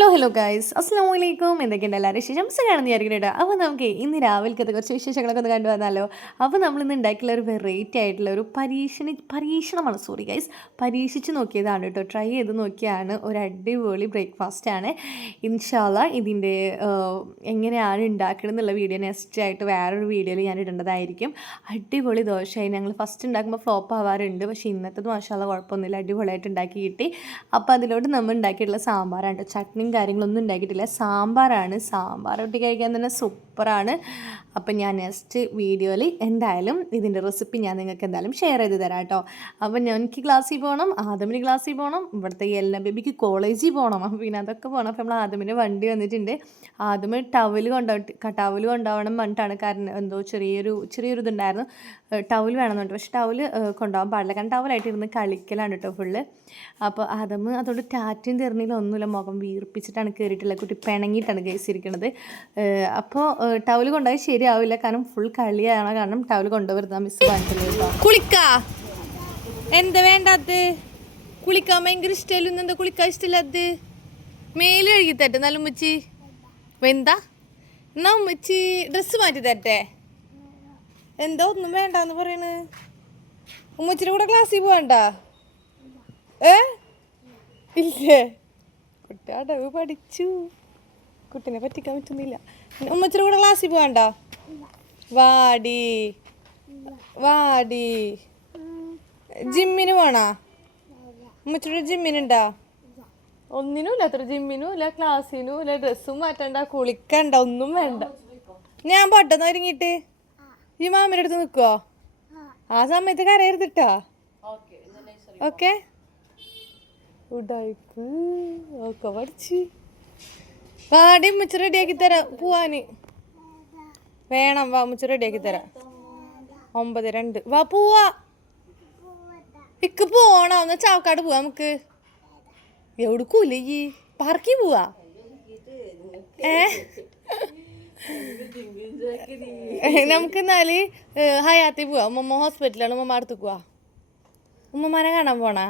Hello guys, അസ്സലാമു അലൈക്കും. എന്തൊക്കെയുണ്ട് എല്ലാവരും വിശേഷം? സുഖമാണെന്ന് വിചാരിക്കട്ടെ. അപ്പോൾ നമുക്ക് ഇന്ന് രാവിലത്തെ കുറച്ച് വിശേഷങ്ങളൊക്കെ ഒന്ന് കണ്ടുവന്നാലോ. അപ്പോൾ നമ്മളിന്ന് ഉണ്ടാക്കിയുള്ള ഒരു വെറൈറ്റി ആയിട്ടുള്ള ഒരു പരീക്ഷണമാണ്. സോറി ഗൈസ്, പരീക്ഷിച്ച് നോക്കിയതാണ് കേട്ടോ. ട്രൈ ചെയ്ത് നോക്കിയാണ്. ഒരു അടിപൊളി ബ്രേക്ക്ഫാസ്റ്റാണ്. ഇൻഷാ അല്ലാഹ് ഇതിൻ്റെ എങ്ങനെയാണ് ഉണ്ടാക്കണം എന്നുള്ള വീഡിയോ നെക്സ്റ്റ് ആയിട്ട് വേറൊരു വീഡിയോയിൽ ഞാൻ ഇടേണ്ടതായിരിക്കും. അടിപൊളി ദോശയായി. ഞങ്ങൾ ഫസ്റ്റ് ഉണ്ടാക്കുമ്പോൾ ഫ്ലോപ്പ് ആവാറുണ്ട്, പക്ഷേ ഇന്നത്തേത് മാഷാ അല്ലാഹ് കുഴപ്പമൊന്നുമില്ല, അടിപൊളിയായിട്ട് ഉണ്ടാക്കി കിട്ടി. അപ്പോൾ അതിലോട്ട് നമ്മൾ ഉണ്ടാക്കിയിട്ടുള്ള സാമ്പാറാണ്. ചട്നിയും കാര്യങ്ങളൊന്നും ഉണ്ടാക്കിയിട്ടില്ല, സാമ്പാറാണ്. സാമ്പാർ ഒട്ടി കഴിക്കാൻ തന്നെ സൂപ്പറാണ്. അപ്പം ഞാൻ നെക്സ്റ്റ് വീഡിയോയിൽ എന്തായാലും ഇതിൻ്റെ റെസിപ്പി ഞാൻ നിങ്ങൾക്ക് എന്തായാലും ഷെയർ ചെയ്ത് തരാം കേട്ടോ. അപ്പം എനിക്ക് ക്ലാസ്സിൽ പോകണം, ആദമിന് ക്ലാസ്സിൽ പോകണം, ഇവിടുത്തെ എല്ലാ ബേബിക്ക് കോളേജിൽ പോകണം. അപ്പം പിന്നെ അതൊക്കെ പോകണം. അപ്പം നമ്മൾ ആദമിൻ്റെ വണ്ടി വന്നിട്ടുണ്ട്. ആദമ് ടവൽ കൊണ്ടുപോകണം പറഞ്ഞിട്ടാണ്. കാരണം എന്തോ ചെറിയൊരു ഇതുണ്ടായിരുന്നു, ടവൽ വേണമെന്നുണ്ട്. പക്ഷേ ടവൽ കൊണ്ടുപോകാൻ പാടില്ല, കാരണം ടവലായിട്ട് ഇരുന്ന് കളിക്കലാണ് കേട്ടോ ഫുള്ള്. അപ്പോൾ ആദമ് അതുകൊണ്ട് ടാറ്റയും തെറിഞ്ഞില്ല, ഒന്നുമില്ല, മുഖം വീർപ്പിച്ചിട്ടാണ് കയറിയിട്ടുള്ളത്. കുട്ടി പിണങ്ങിയിട്ടാണ് കഴിച്ചിരിക്കുന്നത്. അപ്പോൾ ടവൽ കൊണ്ടുപോയി ശരിയാവില്ല, കാരണം ഫുൾ കളിയാണ്. കാരണം ടവൽ കൊണ്ടുവരുന്ന മിസ് പറഞ്ഞിട്ടില്ല. കുളിക്കാ എന്താ വേണ്ടാത്? കുളിക്കാൻ ഭയങ്കര ഇഷ്ടമല്ല. എന്താ കുളിക്കാൻ ഇഷ്ടമില്ലാത്? മേല് കഴുകി തട്ടെ നല്ല ഉമ്മച്ചി. എന്താ എന്നാ ഉമ്മച്ചി ഡ്രസ്സ് മാറ്റി തരട്ടെ? എന്താ ഒന്നും വേണ്ടെന്ന് പറയണ്? ഉമ്മച്ചിയുടെ കൂടെ ക്ലാസ്സിൽ പോകണ്ട? ഇല്ലേ? കുട്ടി അടവ് പഠിച്ചു, കുട്ടീനെ പറ്റിക്കാൻ പറ്റുന്നില്ല. ഉമ്മച്ചിയുടെ കൂടെ ക്ലാസ്സിൽ പോകണ്ട? വാടി ജിമ്മിന് പോണാ? ഉമ്മച്ചിയുടെ ജിമ്മിനുണ്ടാ? ഒന്നിനും ഇല്ല, അത്ര ജിമ്മിനും ഇല്ല, ക്ലാസ്സിനും ഇല്ല, ഡ്രസ്സും മാറ്റണ്ട, കുളിക്കണ്ട, ഒന്നും വേണ്ട. ഞാൻ പൊട്ടെന്ന് ഒരുങ്ങിയിട്ട് ഈ മാമിൻ്റെ അടുത്ത് നിൽക്കുവോ? ആ സമയത്ത് കരയരുതിട്ടാ. ഓക്കെ ഉടായിപ്പ് ഒക്കെ പഠിച്ച് വാടി. ഉമ്മച്ചി റെഡിയാക്കി തരാം പോവാന്. വേണം, വാ, ഉമ്മച്ചി റെഡിയാക്കി തരാം. 9:02 വാ പോവാ. ഇക്ക് പോണോ? ഒന്ന് ചാവക്കാട് പോവാ നമുക്ക്. എവിടക്കൂല ഈ പാർക്കിൽ പോവാ? നമുക്ക് എന്നാല് ഹയാത്തി പോവാ. ഉമ്മ ഹോസ്പിറ്റലാണ്, ഉമ്മ അടുത്ത് പോവാ. ഉമ്മമാനെ കാണാൻ പോണാ?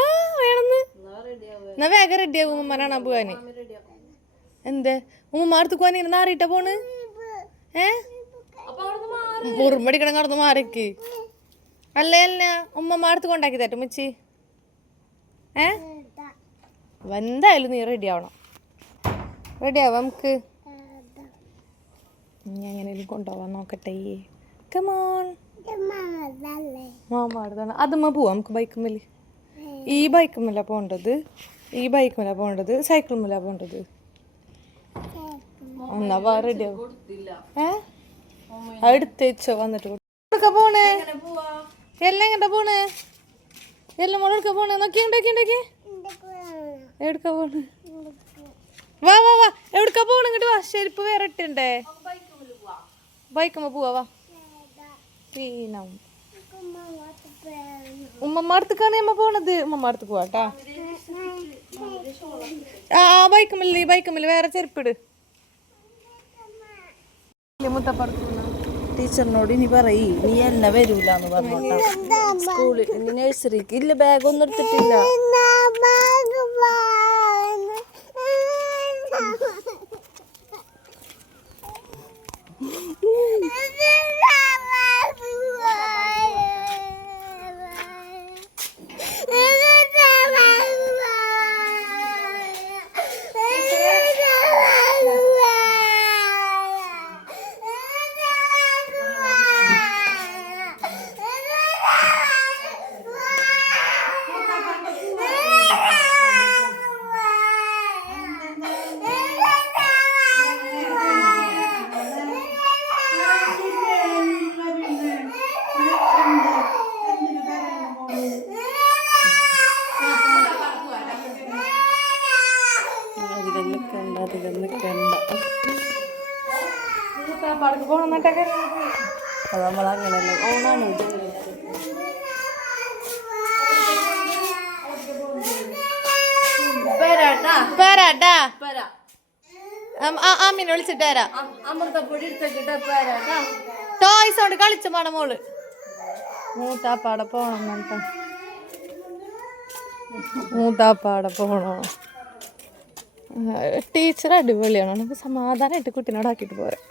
ആ വേണമെന്ന്. എന്നാ വേഗം റെഡിയാകും ഉമ്മമാനെ കാണാൻ പോവാന്. എന്ത് ഉമ്മ അടുത്ത് പോവാൻ ഇങ്ങനെ മാറിയിട്ടാ പോണ്? മുറുമ്പടിക്കണം, കടന്ന് മാറിക്ക്. അല്ല ഉമ്മ അടുത്ത് കൊണ്ടാക്കി തരട്ടെ ഉമ്മച്ചി? എന്തായാലും നീ റെഡി ആവണം. റെഡിയാവാം നമുക്ക്. ഞാൻ എങ്ങനെയും കൊണ്ടുപോവാൻ നോക്കട്ടെ. കമോൺ മാമാടുത്താണ് അതുമ്മ പോവാ നമുക്ക്. ബൈക്കുമ്മല്, ഈ ബൈക്കുമ്മല പോണ്ടത്, ഈ ബൈക്കുമ്മല പോണ്ടത്, സൈക്കിളുമ്മല പോണ്ടത്. എന്നാ വാ, റെഡിയാവും. അടുത്ത് വെച്ചോ വന്നിട്ട് പോണേ. എല്ലാം എങ്ങട്ടാ പോണേ? എല്ലാം മോളെ എടുക്ക പോണേ? നോക്കി എടുക്ക പോണ്? വാ എവിടുക്കാ പോണ? ഇങ്ങോട്ട് വാ, ചെരുപ്പ് വേറെ ഇട്ടുണ്ടേ. ബൈക്കുമ്മ പോവാ, വാ. ഉമ്മമാർത്തക്കാണ് അമ്മ പോണത്. ഉമ്മമാർത്ത് പോവാട്ടാ. ആ ബൈക്കുമ്മല് വേറെ ചെരുപ്പിട്. ടീച്ചറിനോട് ഇനി പറയ്, നീ എന്നെ വരൂലെന്ന് പറഞ്ഞോട്ടാ. സ്കൂളിൽ ഇനി നഴ്സറിക്ക് ഇല്ല, ബാഗൊന്നും എടുത്തിട്ടില്ല. അത് നമ്മളങ്ങനെയല്ല, ഓണാണ് ഇത്. ആമിനെ വിളിച്ചിട്ട് വരാം. അമൃതപ്പൊടി എടുത്തിട്ട് ടോയ്സ് കൊണ്ട് കളിച്ച പാട മോള്. മൂത്താപ്പാടെ പോണം, മൂത്താപ്പാടെ പോണോ? ടീച്ചർ അടിപൊളിയാണ്, നമുക്ക് സമാധാനമായിട്ട് കുട്ടീനോടാക്കിയിട്ട് പോരാം.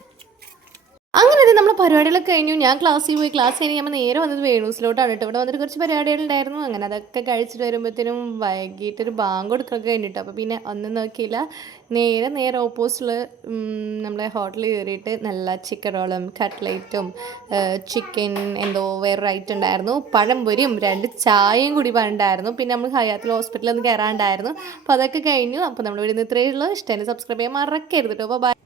അങ്ങനെ നമ്മൾ പരിപാടികളൊക്കെ കഴിഞ്ഞു. ഞാൻ ക്ലാസ്സിൽ പോയി. ക്ലാസ് കഴിഞ്ഞ് നമ്മൾ നേരെ വന്നത് വേണൂസിലോട്ടാണ് കേട്ടോ. ഇവിടെ വന്നിട്ട് കുറച്ച് പരിപാടികളുണ്ടായിരുന്നു. അങ്ങനെ അതൊക്കെ കഴിച്ചിട്ട് വരുമ്പോഴത്തേനും വൈകിട്ടൊരു ബാങ്ക് കൊടുക്കൊക്കെ കഴിഞ്ഞിട്ട്, അപ്പോൾ പിന്നെ ഒന്നും നോക്കിയില്ല, നേരെ ഓപ്പോസിറ്റിൽ നമ്മളെ ഹോട്ടലിൽ കയറിയിട്ട് നല്ല ചിക്കൻ റോളും കട്ട്ലേറ്റും ചിക്കൻ എന്തോ വേറൊരു ഐറ്റം ഉണ്ടായിരുന്നു, പഴംപൊരിയും 2 ചായയും കൂടി പറഞ്ഞിട്ടുണ്ടായിരുന്നു. പിന്നെ നമ്മൾ ഹയാത്തിൽ ഹോസ്പിറ്റലിൽ ഒന്ന് കയറാണ്ടായിരുന്നു. അപ്പോൾ അതൊക്കെ കഴിഞ്ഞു. അപ്പോൾ നമ്മൾ ഇവിടെ നിന്ന് ഇത്രയേ ഉള്ളൂ. ഇഷ്ടമായി സബ്സ്ക്രൈബ് ചെയ്യാൻ മറക്കരുത് കേട്ടോ. ബൈ.